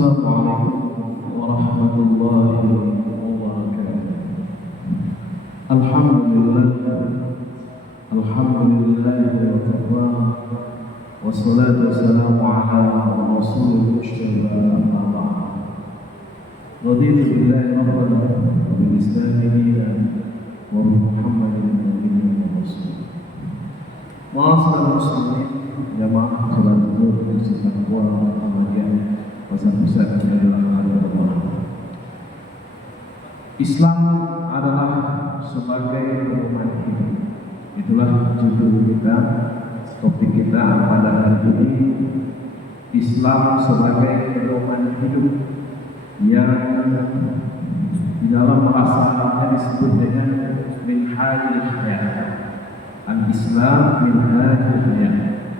Assalamualaikum warahmatullahi wabarakatuh. Alhamdulillah wa kafa. Wassalatu wassalamu ala rasulil mustafa amma ba'd. Raditu billahi rabban wa bil islami dinan wa bi Muhammadin nabiyyin wa rasul. Ma'asyiral muslimin, jamaah salat zuhur bersama keluarga Ahmadiyah pusat adalah Allah. Islam adalah sebagai pedoman hidup. Itulah judul kita, topik kita pada hari ini. Islam sebagai pedoman hidup yang di dalam bahasa disebut dengan minhajul hayat. Al-Islam minhajul hayat.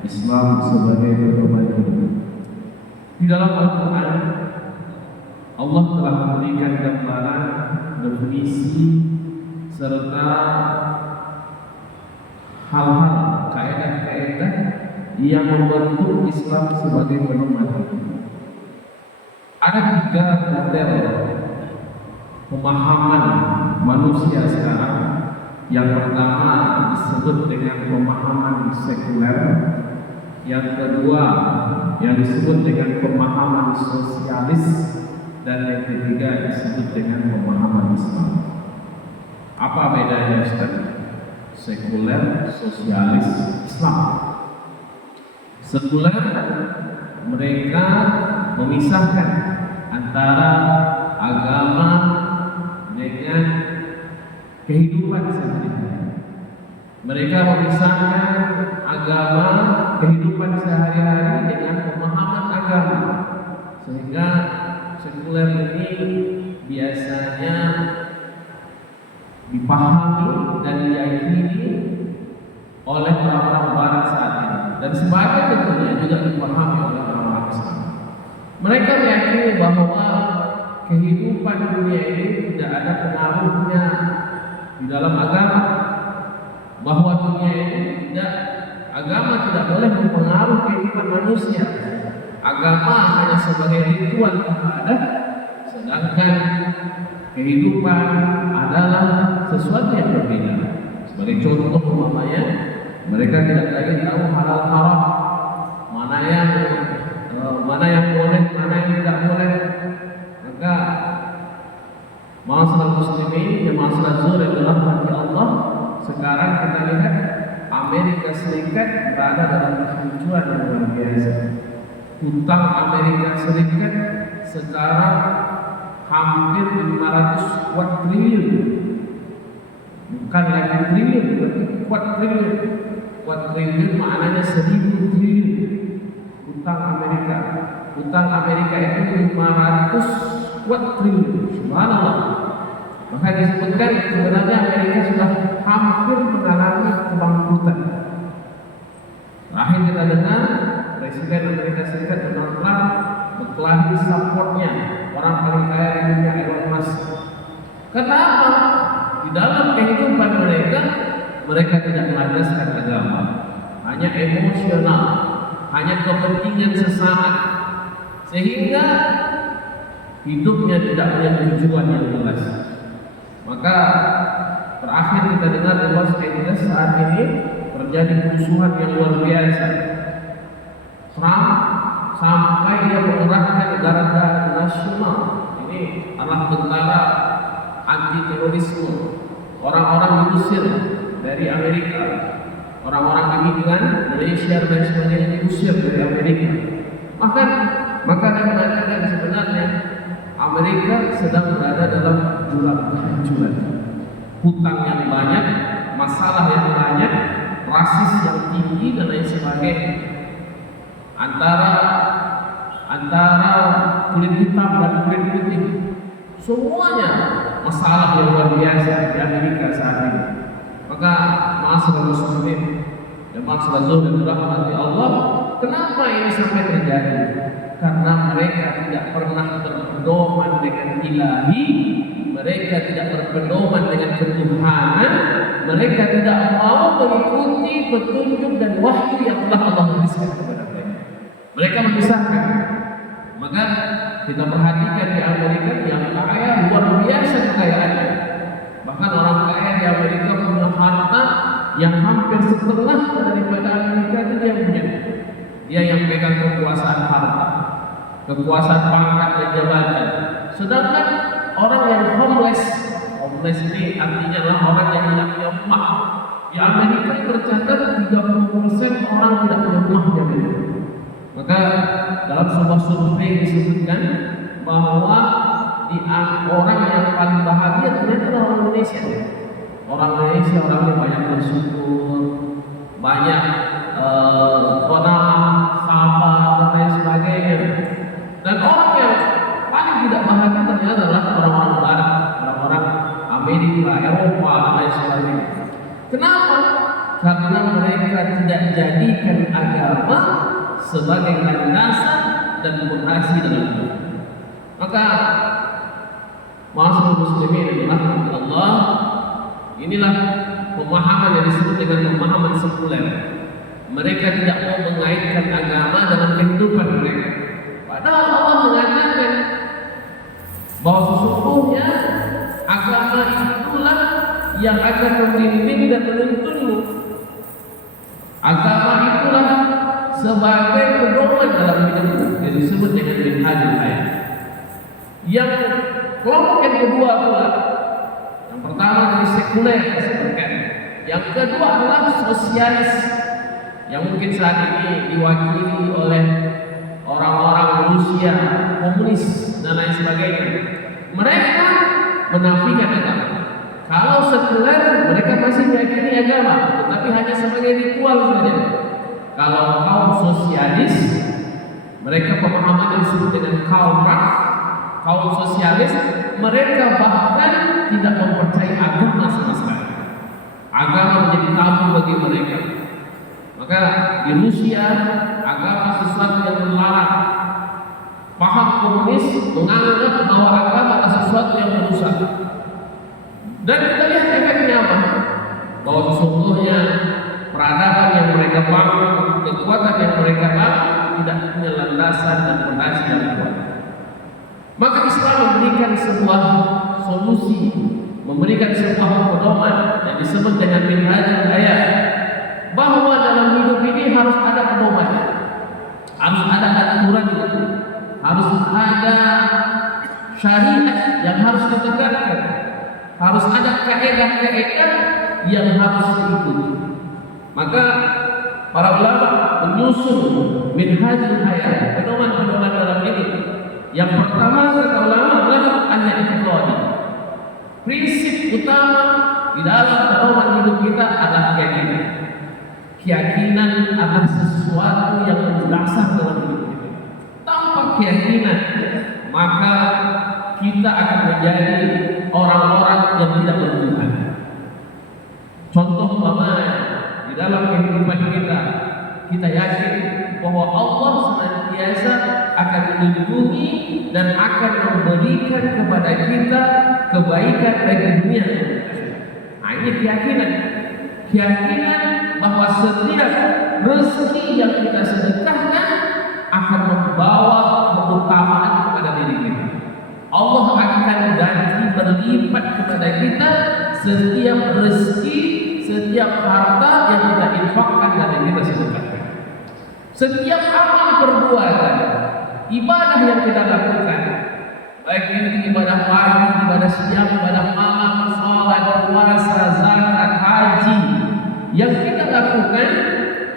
Islam sebagai pedoman hidup. Di dalam Al-Quran, Allah telah memberikan gambaran, definisi, serta hal-hal, kaidah-kaidah yang membentuk Islam sebagai pedoman hidup. Ada 3 model pemahaman manusia sekarang. Yang pertama disebut dengan pemahaman sekuler. Yang kedua yang disebut dengan pemahaman sosialis, dan yang ketiga disebut dengan pemahaman Islam. Apa bedanya Ustaz? Sekuler, sosialis, Islam. Sekuler mereka memisahkan antara agama dengan kehidupan sehari-hari. Mereka memisahkan agama, kehidupan sehari-hari dengan pemahaman agama, sehingga sekuler ini biasanya dipahami dan diyakini oleh orang-orang Barat saat ini, dan sebagian tentunya juga dipahami oleh orang-orang Islam. Mereka meyakini bahwa kehidupan dunia ini tidak ada pengaruhnya di dalam agama, bahwa dunia ini agama tidak boleh mempengaruhi kehidupan manusia. Agama hanya sebagai ritual ibadah, sedangkan kehidupan adalah sesuatu yang berbeda. Sebagai contoh umpamanya, mereka tidak lagi tahu halal haram, mana yang boleh, mana yang tidak boleh. Maka ma'asyiral muslimin, jamaah salat zuhur yang dirahmati Allah, sekarang kita lihat Amerika Serikat berada dalam kehancuran yang luar biasa. Hutang Amerika Serikat sekarang hampir 500 triliun. Bukan lagi triliun, tapi triliun. Triliun maknanya 1000 triliun. Hutang Amerika. Hutang Amerika itu 500 triliun. Subhanallah. Maka disebutkan sebenarnya Amerika sudah hampir mengalami kebangkrutan. Terakhir kita dengar Presiden Amerika Serikat Donald Trump mengklaim supportnya orang paling kaya di dunia, Elon Musk. Kenapa? Di dalam kehidupan mereka tidak melandaskan agama, hanya emosional, hanya kepentingan sesaat, sehingga hidupnya tidak punya tujuan yang jelas. Maka terakhir kita dengar di Los Angeles saat ini terjadi kerusuhan yang luar biasa. Trump sampai dia mengerahkan garda nasional. Ini adalah tentara anti terorisme. Orang-orang diusir dari Amerika. Orang-orang imigran Malaysia dan sebagainya diusir dari Amerika. Maka dia mengatakan sebenarnya Amerika sedang berada dalam jurang kehancuran. Hutang yang banyak, masalah yang banyak, rasis yang tinggi dan lain sebagainya. Antara kulit hitam dan kulit putih, semuanya masalah yang luar biasa di Amerika saat ini. Maka ma'asyiral muslimin, jamaah salat zuhur yang dirahmati Allah, kenapa ini sampai terjadi? Karena mereka tidak pernah berpedoman dengan ilahi, mereka tidak berpedoman dengan ketuhanan, mereka tidak mau mengikuti petunjuk dan wahyu yang telah Allah berikan kepada mereka. Mereka memisahkan. Maka kita perhatikan di Amerika yang kaya luar biasa kekayaannya. Bahkan orang kaya di Amerika punya harta yang hampir setengah daripada Amerika itu dia punya. Dia yang pegang kekuasaan harta, kekuasaan pangkat dan jabatan. Sedangkan orang yang homeless ini artinya adalah orang yang tidak punya rumah. Di Amerika tercatat 30% orang tidak punya rumah di Amerika. Maka dalam sebuah survei disebutkan bahwa orang yang paling bahagia ternyata adalah orang Indonesia. Orang Indonesia orang yang banyak bersyukur, banyak qanaah, sabar dan lain sebagainya. Dan orang yang paling tidak bahagia ternyata adalah orang-orang Barat, orang-orang Amerika, Eropa dan lain sebagainya. Kenapa? Karena mereka tidak jadikan agama sebagai landasan dan fondasi dalam hidup. Maka ma'asyiral muslimin rahimahumullah Allah, inilah pemahaman yang disebut dengan pemahaman sekuler. Mereka tidak mau mengaitkan agama dalam kehidupan mereka. Padahal Allah mengatakan bahwa sesungguhnya agama itulah yang akan membimbing dan menuntunmu. Agama itulah sebagai pedoman dalam hidupmu, yang disebut dengan minhajul hayat. Yang kelompok yang kedua pula, yang pertama dari sekuler disebutkan, yang kedua adalah sosialis, yang mungkin saat ini diwakili oleh orang-orang Rusia, komunis dan lain sebagainya. Mereka menafikan agama. Kalau sekuler, mereka masih meyakini agama, tetapi hanya sebagai ritual saja. Kalau kaum sosialis, mereka pemahaman disebut dengan kaum sosialis, mereka bahkan tidak mempercayai agama sama sekali. Agama menjadi tabu bagi mereka. Maka di Rusia, agama sesuatu yang terlarang. Paham komunis menganggap bahwa agama adalah sesuatu yang merusak. Dan kita lihat efeknya apa? Bahwa sesungguhnya peradaban yang mereka bangun, kekuatan yang mereka bangun tidak punya landasan dan fondasi yang kuat. Maka Islam memberikan sebuah solusi, memberikan sebuah pedoman yang disebut dengan minhajul hayat, bahwa dalam hidup ini harus ada pedoman, harus ada aturan, harus ada syariat yang harus ditegakkan, harus ada kaidah-kaidah yang harus diikuti. Maka para ulama menyusun minhajul hayat, pedoman-pedoman dalam ini. Yang pertama kata ulama adalah an-i'tiqadi. Prinsip utama di dalam pedoman hidup kita adalah keyakinan. Keyakinan adalah sesuatu yang mendasar dalam hidup kita. Tanpa keyakinan, maka kita akan menjadi orang-orang yang tidak bertuhan. Contoh umpamanya di dalam kehidupan kita yakin bahwa Allah senantiasa akan melindungi dan akan memberikan kepada kita kebaikan bagi dunia. Nah, ini keyakinan. Keyakinan bahwa setiap rezeki yang kita sedekahkan akan membawa keutamaan kepada diri kita. Allah akan ganti berlipat kepada kita setiap rezeki, setiap harta yang kita infakkan dan yang kita sedekahkan. Setiap amal perbuatan, ibadah yang kita lakukan, baik itu ibadah pagi, ibadah siang, ibadah malam, salat, puasa, zakat, haji, yang kita lakukan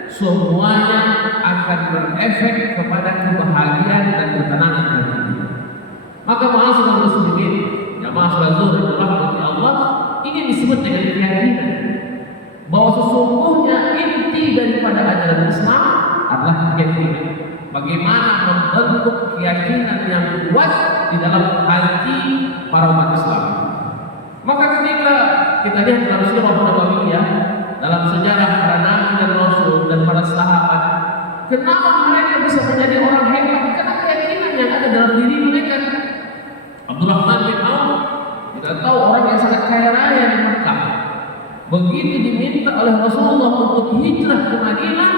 semuanya akan berefek kepada kebahagiaan dan ketenangan hati. Maka ma'asyiral muslimin, jamaah salat zuhur rahmati Allah, ini disebut dengan keyakinan bahwa sesungguhnya inti daripada ajaran Islam adalah keyakinan. Bagaimana membentuk keyakinan yang kuat di dalam hati para umat Islam. Maka ketika kita lihat dalam sirah Nabawiyah, dalam sejarah para nabi dan rasul dan para sahabat, kenapa mereka bisa menjadi orang hebat? Karena keyakinan yang ada dalam diri mereka. Abdurrahman bin Auf, kita tahu orang yang sangat kaya raya di Mekah. Begitu diminta oleh Rasulullah untuk hijrah ke Madinah,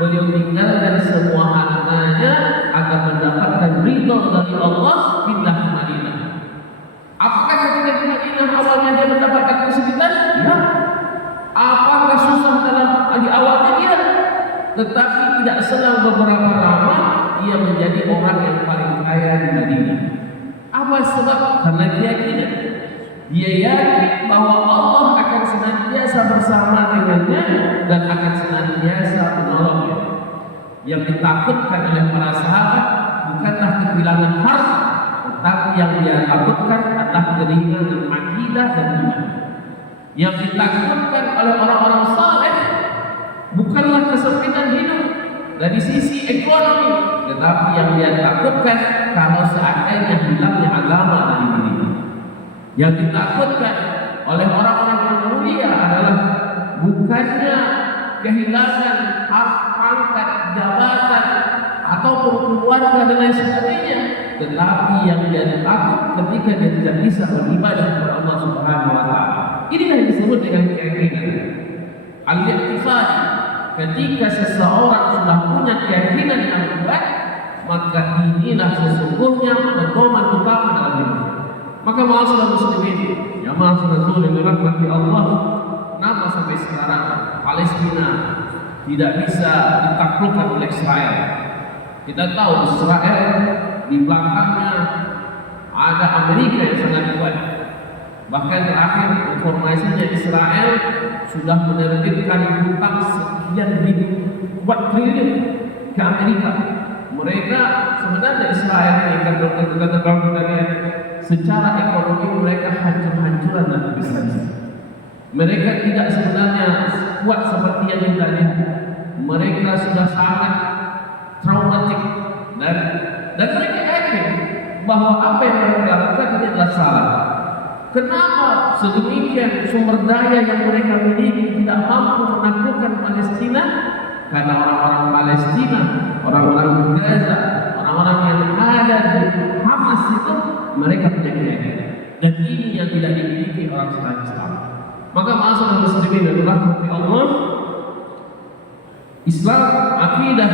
beliau tinggalkan semua hartanya agar mendapatkan ridho dari Allah, pindah ke Madinah. Apakah ketika di Madinah awalnya dia mendapatkan kesulitan? Ya. Apakah susah di awalnya? Ya. Tetapi tidak selang beberapa lama ia menjadi orang yang paling kaya di Madinah. Apa sebab? Karena keyakinan. Dia yakin bahwa Allah akan senantiasa bersama dengannya dan akan senantiasa menolongnya. Yang ditakutkan oleh para sahabat bukanlah kehilangan harta, tetapi yang dia takutkan adalah kehilangan akidah dan iman. Yang ditakutkan oleh orang-orang saleh bukanlah kesempitan hidup dari sisi ekonomi, tetapi yang dia takutkan kalau seandainya hilangnya agama dari dirinya. Yang ditakutkan oleh orang-orang yang mulia adalah bukannya kehilangan pangkat, jabatan ataupun keluarga dan lain sebagainya, tetapi yang dia takut ketika dia tidak bisa beribadah kepada Allah Subhanahu wa taala. Inilah yang disebut dengan keyakinan. Al-i'tiqad. Ketika seseorang sudah punya keyakinan yang kuat, maka inilah sesungguhnya pedoman utama dalam hidup. Maka ma'asyiral muslimin, ya ma'asyiral rasul yang dirahmati Allah, kenapa sampai sekarang Palestina tidak bisa ditaklukkan oleh Israel? Kita tahu Israel di belakangnya ada Amerika yang sangat kuat. Bahkan terakhir informasinya Israel sudah menerbitkan hutang sekian ribu triliun ke Amerika. Mereka sebenarnya Israel ini kalau kita lihat secara ekonomi mereka hancur-hancuran dan habis-habisan. Mereka tidak sebenarnya kuat seperti yang kita lihat. Mereka sudah sangat traumatik dan mereka yakin bahwa apa yang mereka lakukan ini adalah salah. Kenapa sedemikian sumber daya yang mereka miliki tidak mampu menaklukkan Palestina? Karena orang-orang Palestina, orang-orang Gaza, orang-orang yang ada di Hamas itu mereka punya keyakinan. Dan ini yang tidak dimiliki orang Islam. Maka ma'asyiral muslimin dan rahmati Allah, Islam, akidah,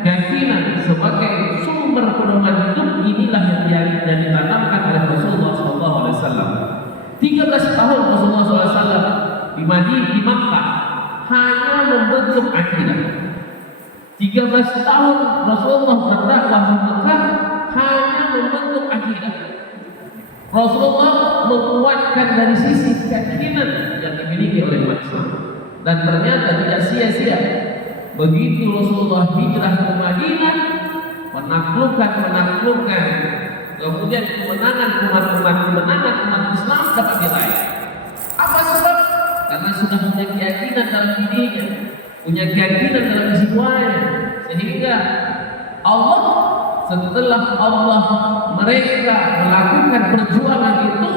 keyakinan sebagai sumber pedoman hidup inilah yang ditanamkan oleh Rasulullah SAW. 13 tahun Rasulullah SAW di Makkah hanya membentuk akidah. 13 tahun Rasulullah berdakwah di Makkah hanya membentuk akidah. Rasulullah menguatkan dari sisi keyakinan yang dimiliki oleh umat Islam. Dan ternyata tidak sia-sia. Begitu Rasulullah hijrah ke Madinah, menaklukkan, kemudian kemenangan umat Islam dapat diraih. Apa sebab? Karena sudah punya keyakinan dalam dirinya, punya keyakinan dalam jiwanya, sehingga setelah mereka melakukan perjuangan itu,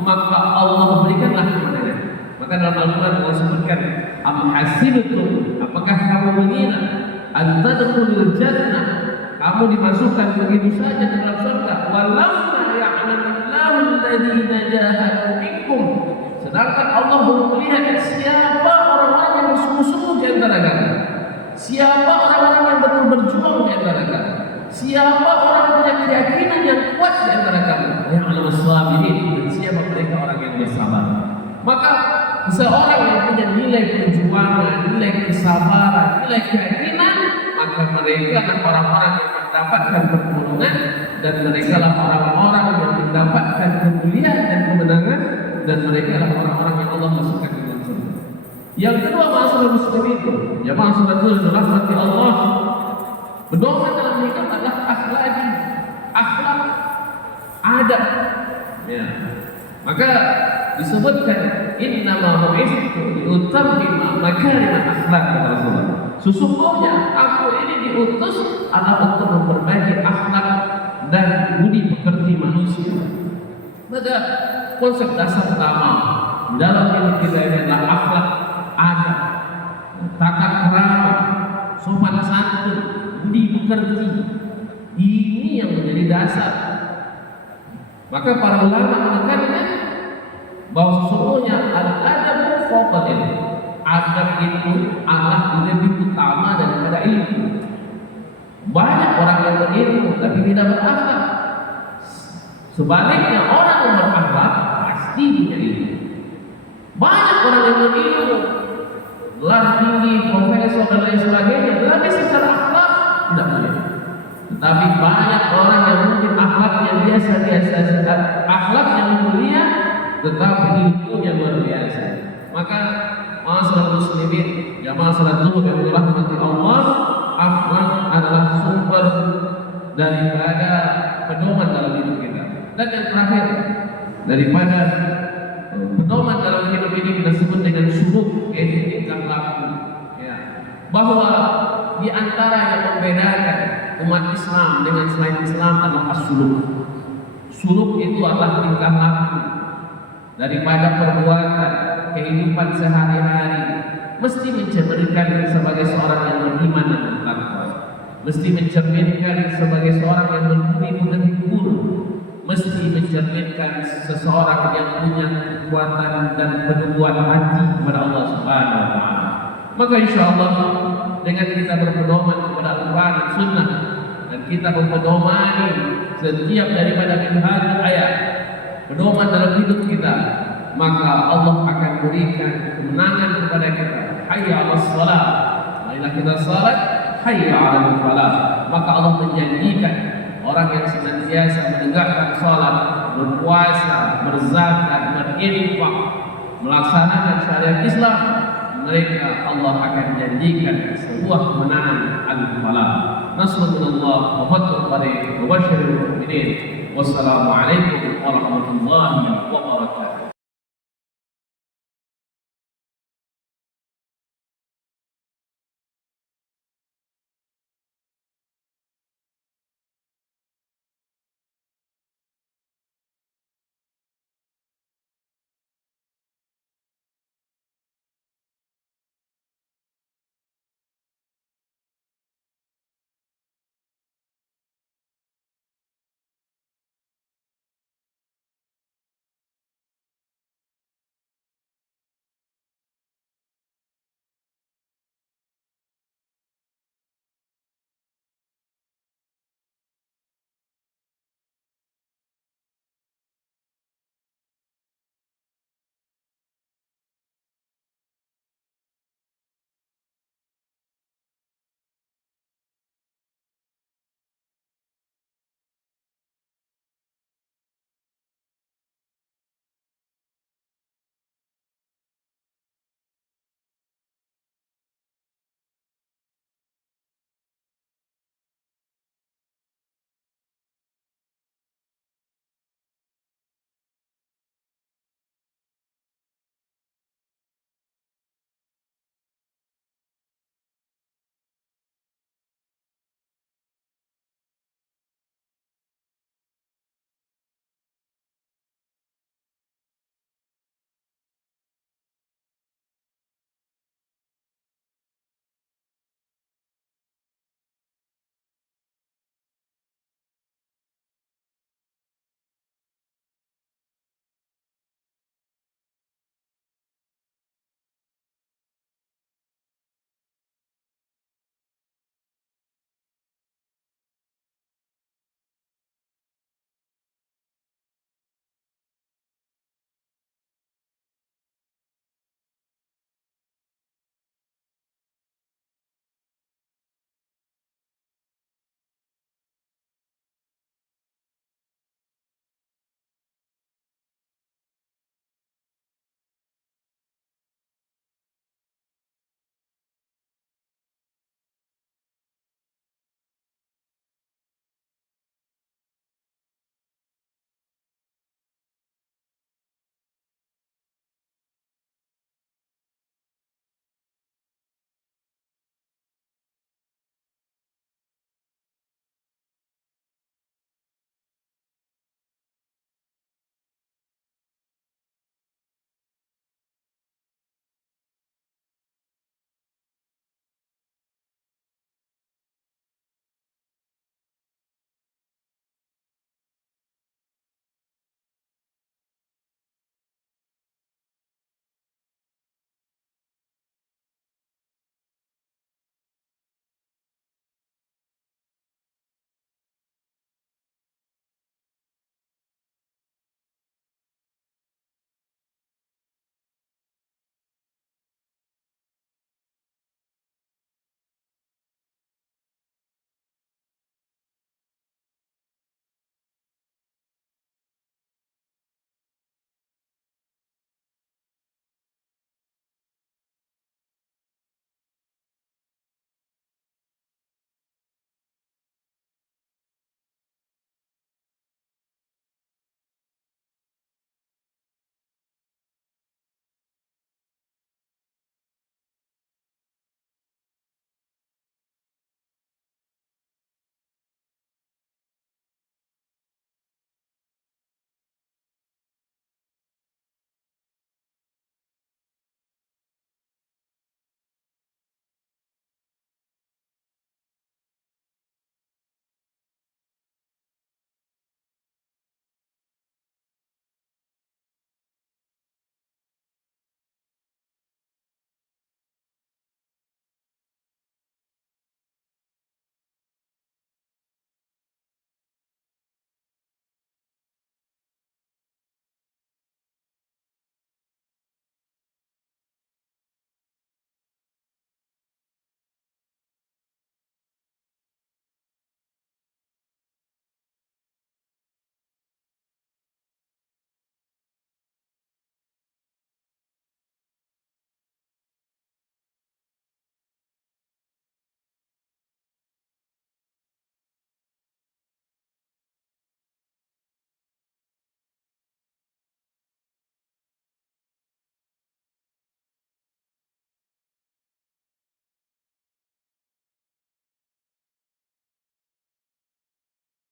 maka Allah berikanlah kemenangan. Maka dalam Al-Quran Allah sebutkan, am hasibtum, apakah kamu mengira an tadkhulul jannah, kamu dimasukkan begitu saja ke dalam surga, walamma ya'lamullahu alladziina jahadu minkum, sedangkan Allah belum melihat siapa orang-orang yang bersungguh-sungguh di antara kamu, siapa orang-orang yang betul berjuang di antara kamu, siapa orang yang punya keyakinan yang kuat di antara kamu, yang alamas sabirin, dan siapa mereka orang yang bersabar. Maka seseorang yang punya nilai perjuangan, nilai kesabaran, nilai keyakinan, maka mereka adalah orang-orang yang mendapatkan pertolongan, dan mereka adalah orang-orang yang mendapatkan kemuliaan dan kemenangan, dan mereka adalah orang-orang yang Allah masukkan ke dalam surga. Yang kedua, ma'asyiral muslimin, ya ma'asyiral rasul rahmati Allah, pedoman dalam hidup adalah akhlak, adab. Ya. Maka disebutkan innama bu'ithtu liutammima makarimal akhlak kata Rasulullah. Sesungguhnya aku ini diutus adalah untuk memperbaiki akhlak dan budi pekerti manusia. Maka konsep dasar pertama dalam hidup kita ini adalah akhlak, adab, tata krama, sopan santun, budi pekerti. Ini yang menjadi dasar. Maka para ulama menekankan bahwa sesungguhnya al-adabu fawqal ilm. adab itu adalah lebih utama daripada ilmu. Banyak orang yang berilmu tapi tidak berakhlak. Sebaliknya orang yang berakhlak pasti punya ilmu. Banyak orang yang berilmu, gelar tinggi, profesor dan lain sebagainya, tapi secara akhlak tidak punya. Tetapi banyak orang yang mungkin akhlaknya biasa-biasa saja, akhlaknya mulia, tetapi ilmunya luar biasa. Maka masalah muslimin, jamaah salat zuhur yang dirahmati Allah, akhlak adalah sumber daripada pedoman dalam hidup kita. Dan yang terakhir, daripada pedoman dalam hidup ini kita sebut dengan suluk, yaitu tingkah laku. Ya. Bahwa di antara yang membedakan umat Islam dengan selain Islam adalah suluk. Suluk itu adalah tingkah laku daripada perbuatan kehidupan sehari-hari. Mesti mencerminkan sebagai seorang yang beriman dan bertakwa. Mesti mencerminkan sebagai seorang yang berilmu dan guru. Mesti mencerminkan seseorang yang punya kekuatan dan penubuhan hati kepada Allah Subhanahu wa taala. Maka insyaallah dengan kita berpedoman kepada Al-Qur'an dan Sunnah dan kita berpedomani setiap daripada minhaj ayat pedoman dalam hidup kita, maka Allah akan berikan kemenangan kepada kita. Hayya 'alas shalah, marilah kita salat. Hayya 'alal falah, maka Allah menjanjikan orang yang senantiasa menegakkan salat, berpuasa, berzakat, berinfak, melaksanakan syariat Islam, mereka Allah akan janjikan sebuah kemenangan al-falah. Nasrun minallah wa fathun qarib wa basyiril mu'minin. Wassalamualaikum warahmatullahi wabarakatuh.